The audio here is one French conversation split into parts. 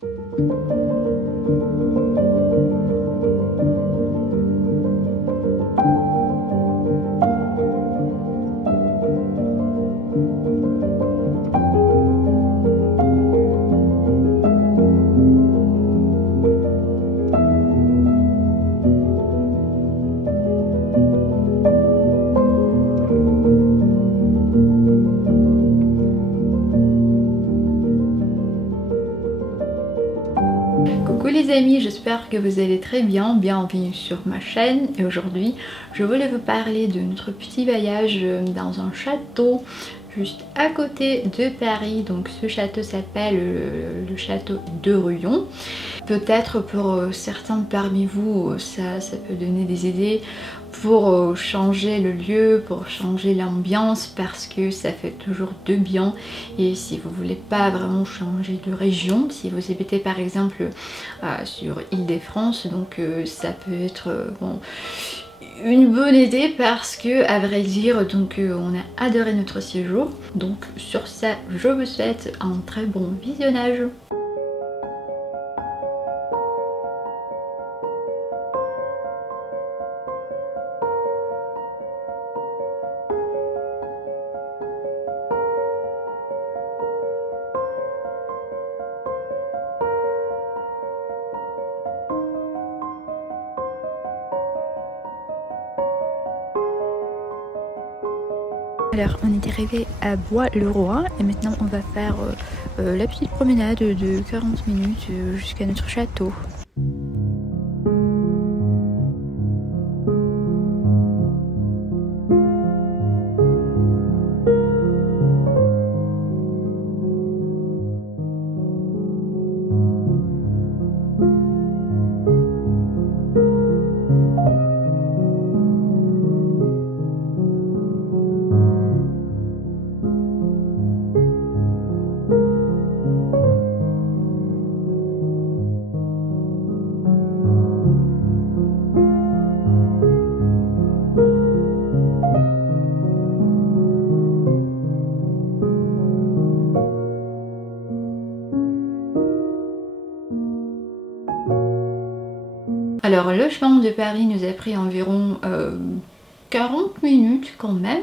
Coucou les amis, j'espère que vous allez très bien, bienvenue sur ma chaîne. Et aujourd'hui je voulais vous parler de notre petit voyage dans un château juste à côté de Paris. Donc ce château s'appelle le château de Ruyon. Peut-être pour certains parmi vous ça peut donner des idées pour changer le lieu, pour changer l'ambiance, parce que ça fait toujours de bien. Et si vous voulez pas vraiment changer de région, si vous habitez par exemple sur Île-de-France, donc ça peut être bon, une bonne idée, parce que à vrai dire donc on a adoré notre séjour. Donc sur ça je vous souhaite un très bon visionnage. Alors on est arrivé à Bois-le-Roi et maintenant on va faire la petite promenade de 40 minutes jusqu'à notre château. Alors le chemin de Paris nous a pris environ 40 minutes quand même.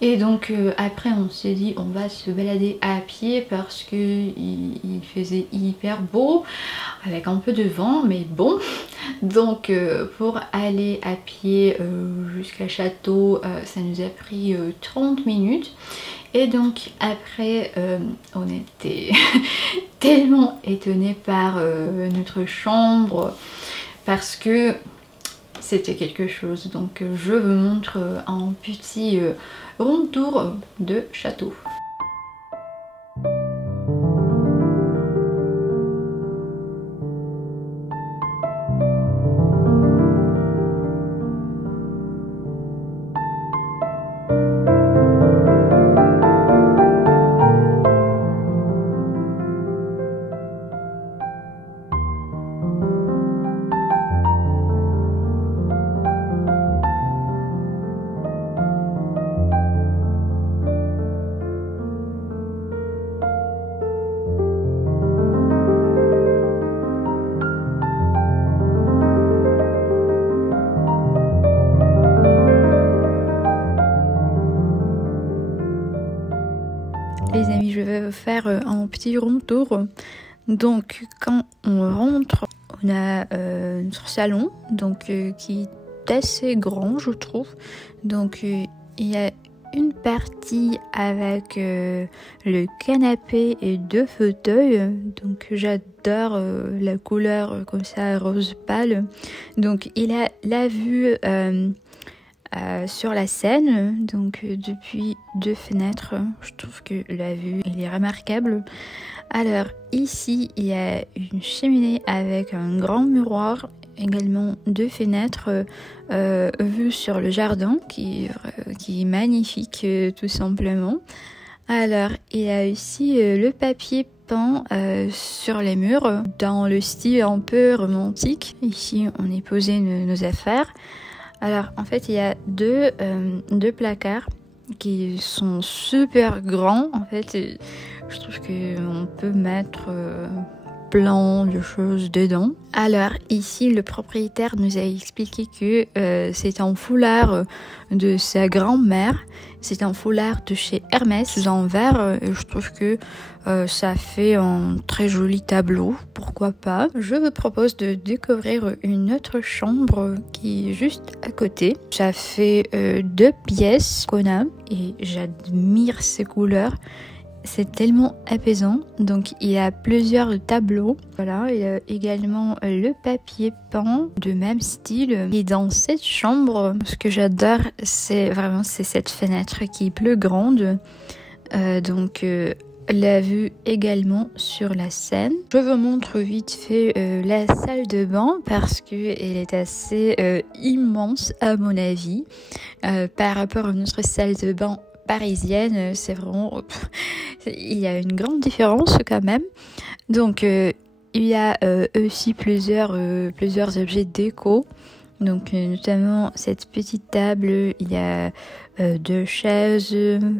Et donc après on s'est dit on va se balader à pied parce que il faisait hyper beau avec un peu de vent, mais bon. Donc pour aller à pied jusqu'à château ça nous a pris 30 minutes. Et donc après on était tellement étonnés par notre chambre, parce que c'était quelque chose. Donc je vous montre un petit room tour de château. Les amis, je vais vous faire un petit room tour. Donc quand on rentre, on a notre salon donc qui est assez grand, je trouve. Donc il y a une partie avec le canapé et 2 fauteuils. Donc j'adore la couleur comme ça, rose pâle. Donc il a la vue sur la Seine, donc depuis 2 fenêtres. Je trouve que la vue elle est remarquable. Alors ici il y a une cheminée avec un grand miroir, également 2 fenêtres vue sur le jardin qui est magnifique tout simplement. Alors il y a aussi le papier peint sur les murs dans le style un peu romantique. Ici on est posé nos affaires. Alors en fait il y a deux placards qui sont super grands. En fait je trouve qu'on peut mettre plein de choses dedans. Alors ici le propriétaire nous a expliqué que c'est un foulard de sa grand-mère, c'est un foulard de chez Hermès en verre et je trouve que ça fait un très joli tableau, pourquoi pas. Je vous propose de découvrir une autre chambre qui est juste à côté. Ça fait 2 pièces qu'on a et j'admire ces couleurs. C'est tellement apaisant. Donc il y a plusieurs tableaux. Voilà, il y a également le papier peint de même style. Et dans cette chambre, ce que j'adore, c'est cette fenêtre qui est plus grande. La vue également sur la Seine. Je vous montre vite fait la salle de bain parce qu'elle est assez immense à mon avis. Par rapport à notre salle de bain parisienne, c'est vraiment... il y a une grande différence quand même. Donc il y a aussi plusieurs objets déco. Donc notamment cette petite table, il y a 2 chaises,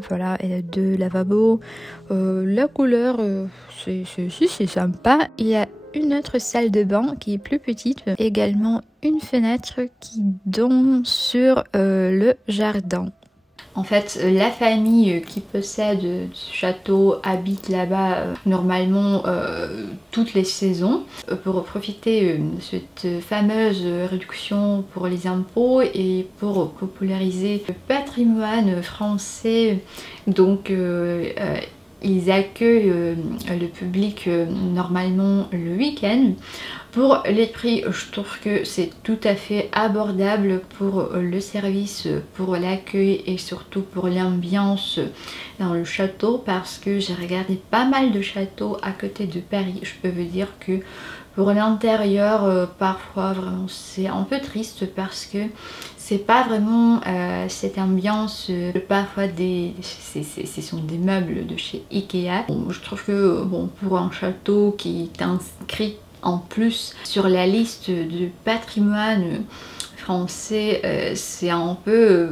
voilà, et 2 lavabos. La couleur, c'est sympa. Il y a une autre salle de bain qui est plus petite, également une fenêtre qui donne sur le jardin. En fait, la famille qui possède ce château habite là-bas normalement toutes les saisons pour profiter de cette fameuse réduction pour les impôts et pour populariser le patrimoine français. Donc ils accueillent le public normalement le week-end. Pour les prix, je trouve que c'est tout à fait abordable pour le service, pour l'accueil et surtout pour l'ambiance dans le château, parce que j'ai regardé pas mal de châteaux à côté de Paris. Je peux vous dire que pour l'intérieur, parfois vraiment c'est un peu triste parce que c'est pas vraiment cette ambiance. Parfois ce sont des meubles de chez Ikea. Bon, je trouve que bon, pour un château qui est inscrit en plus sur la liste du patrimoine français, c'est un peu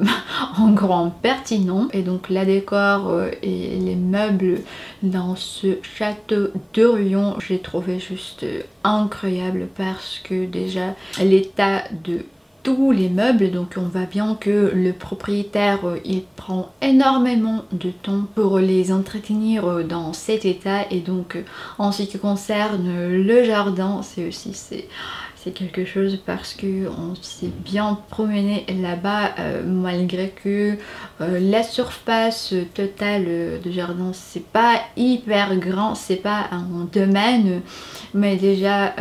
en grand pertinent. Et donc la décor et les meubles dans ce château de Lyon, j'ai trouvé juste incroyable parce que déjà l'état de tous les meubles, donc on voit bien que le propriétaire il prend énormément de temps pour les entretenir dans cet état. Et donc en ce qui concerne le jardin, c'est quelque chose parce que on s'est bien promené là-bas malgré que la surface totale de jardin c'est pas hyper grand, c'est pas un domaine, mais déjà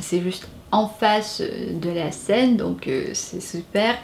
c'est juste en face de la Seine, donc c'est super.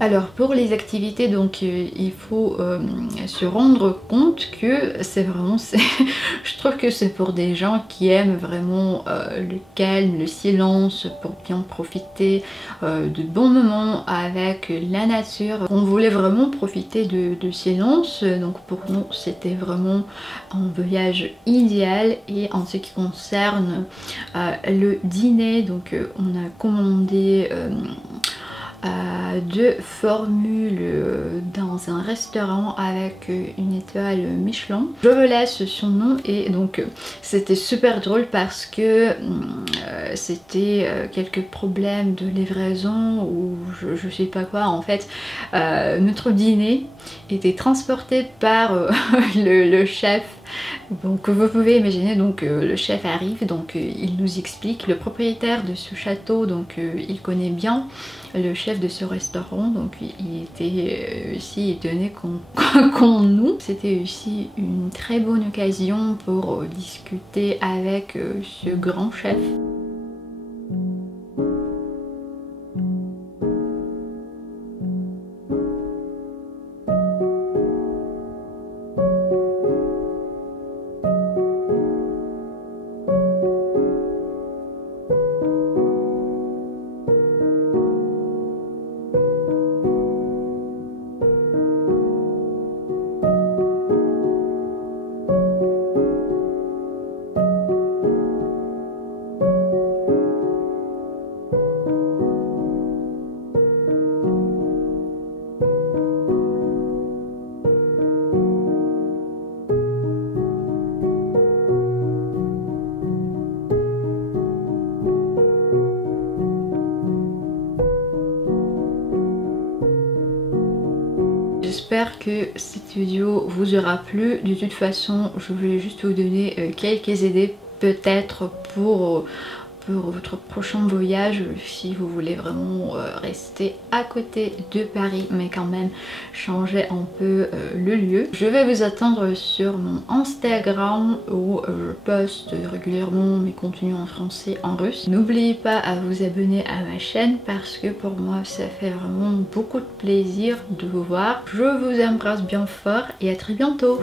Alors pour les activités, donc il faut se rendre compte que c'est vraiment, je trouve que c'est pour des gens qui aiment vraiment le calme, le silence, pour bien profiter de bons moments avec la nature. On voulait vraiment profiter de silence, donc pour nous c'était vraiment un voyage idéal. Et en ce qui concerne le dîner, donc on a commandé 2 formules dans un restaurant avec une étoile Michelin. Je vous laisse son nom et donc c'était super drôle parce que c'était quelques problèmes de livraison ou je sais pas quoi. En fait, notre dîner était transporté par le chef. Donc vous pouvez imaginer, donc le chef arrive, donc il nous explique, le propriétaire de ce château, donc il connaît bien le chef de ce restaurant, donc il était aussi étonné qu'on nous. C'était aussi une très bonne occasion pour discuter avec ce grand chef. J'espère que cette vidéo vous aura plu. De toute façon, je voulais juste vous donner quelques idées peut-être pour votre prochain voyage, si vous voulez vraiment rester à côté de Paris mais quand même changer un peu le lieu. Je vais vous attendre sur mon Instagram où je poste régulièrement mes contenus en français, en russe. N'oubliez pas à vous abonner à ma chaîne parce que pour moi ça fait vraiment beaucoup de plaisir de vous voir. Je vous embrasse bien fort et à très bientôt.